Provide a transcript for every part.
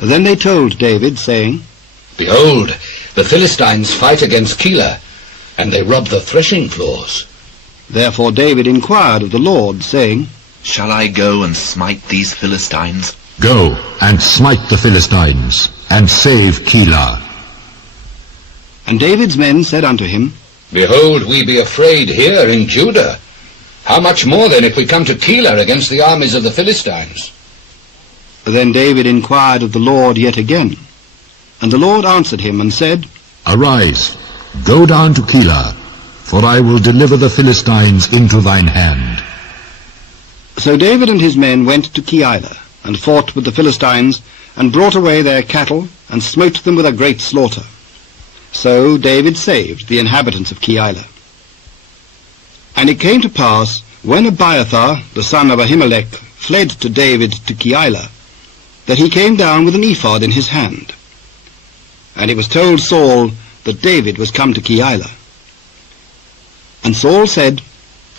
Then they told David, saying, Behold, the Philistines fight against Keilah, and they rob the threshing floors. Therefore David inquired of the Lord, saying, Shall I go and smite these Philistines? Go and smite the Philistines, and save Keilah. And David's men said unto him, Behold, we be afraid here in Judah. How much more then if we come to Keilah against the armies of the Philistines? Then David inquired of the Lord yet again. And the Lord answered him and said, Arise, go down to Keilah, for I will deliver the Philistines into thine hand. So David and his men went to Keilah, and fought with the Philistines, and brought away their cattle, and smote them with a great slaughter. So David saved the inhabitants of Keilah. And it came to pass, when Abiathar, the son of Ahimelech, fled to David to Keilah, that he came down with an ephod in his hand. And it was told Saul that David was come to Keilah. And Saul said,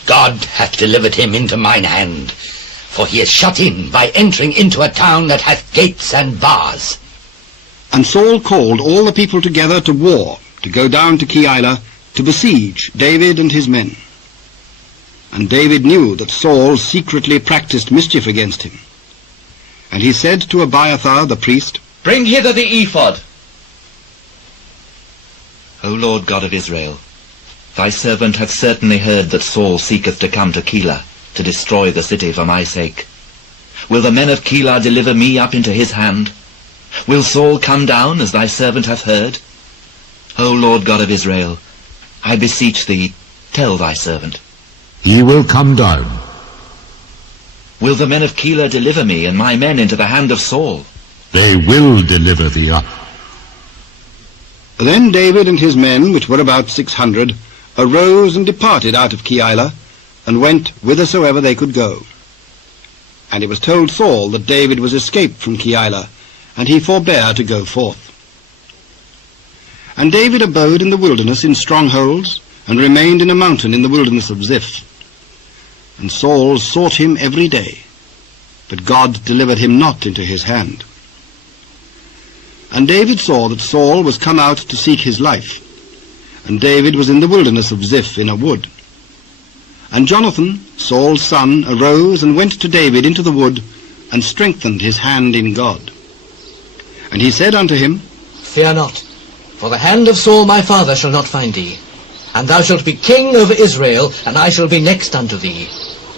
God hath delivered him into mine hand, for he is shut in by entering into a town that hath gates and bars. And Saul called all the people together to war, to go down to Keilah, to besiege David and his men. And David knew that Saul secretly practiced mischief against him. And he said to Abiathar the priest, Bring hither the ephod. O Lord God of Israel, thy servant hath certainly heard that Saul seeketh to come to Keilah, to destroy the city for my sake. Will the men of Keilah deliver me up into his hand? Will Saul come down, as thy servant hath heard? O Lord God of Israel, I beseech thee, tell thy servant. He will come down. Will the men of Keilah deliver me and my men into the hand of Saul? They will deliver thee up. Then David and his men, which were about 600, arose and departed out of Keilah, and went whithersoever they could go. And it was told Saul that David was escaped from Keilah, and he forbare to go forth. And David abode in the wilderness in strongholds, and remained in a mountain in the wilderness of Ziph. And Saul sought him every day, but God delivered him not into his hand. And David saw that Saul was come out to seek his life, and David was in the wilderness of Ziph in a wood. And Jonathan, Saul's son, arose and went to David into the wood, and strengthened his hand in God. And he said unto him, Fear not, for the hand of Saul my father shall not find thee. And thou shalt be king over Israel, and I shall be next unto thee.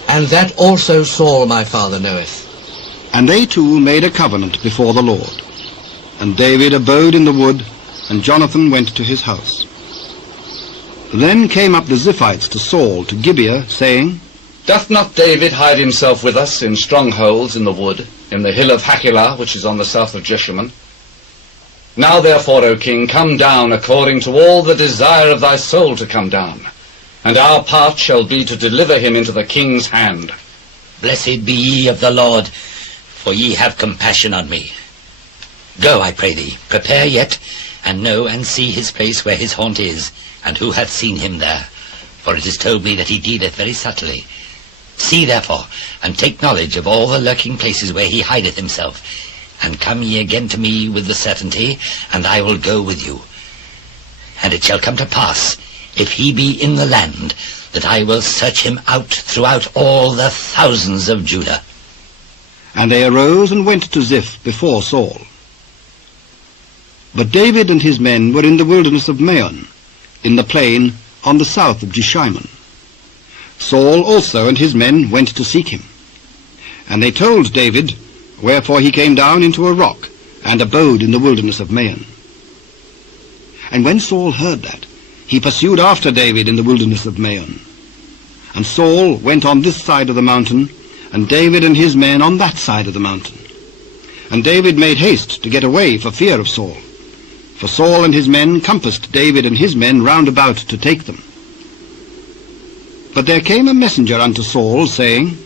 And that also Saul my father knoweth. And they two made a covenant before the Lord. And David abode in the wood, and Jonathan went to his house. Then came up the Ziphites to Saul to Gibeah, saying, Doth not David hide himself with us in strongholds in the wood, in the hill of Keilah, which is on the south of Jeshimon? Now therefore, O king, come down according to all the desire of thy soul to come down, and our part shall be to deliver him into the king's hand. Blessed be ye of the Lord, for ye have compassion on me. Go, I pray thee, prepare yet, and know and see his place where his haunt is, and who hath seen him there. For it is told me that he dealeth very subtly. See therefore, and take knowledge of all the lurking places where he hideth himself, and come ye again to me with the certainty, and I will go with you. And it shall come to pass, if he be in the land, that I will search him out throughout all the thousands of Judah. And they arose and went to Ziph before Saul. But David and his men were in the wilderness of Maon, in the plain on the south of Jeshimon. Saul also and his men went to seek him. And they told David, wherefore he came down into a rock, and abode in the wilderness of Maon. And when Saul heard that, he pursued after David in the wilderness of Maon. And Saul went on this side of the mountain, and David and his men on that side of the mountain. And David made haste to get away for fear of Saul. For Saul and his men compassed David and his men round about to take them. But there came a messenger unto Saul, saying,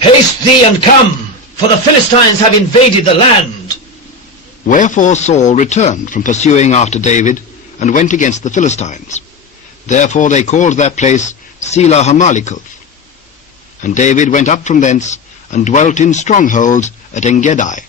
Haste thee and come, for the Philistines have invaded the land. Wherefore Saul returned from pursuing after David, and went against the Philistines. Therefore they called that place Selah Hamalikoth. And David went up from thence, and dwelt in strongholds at Engedi.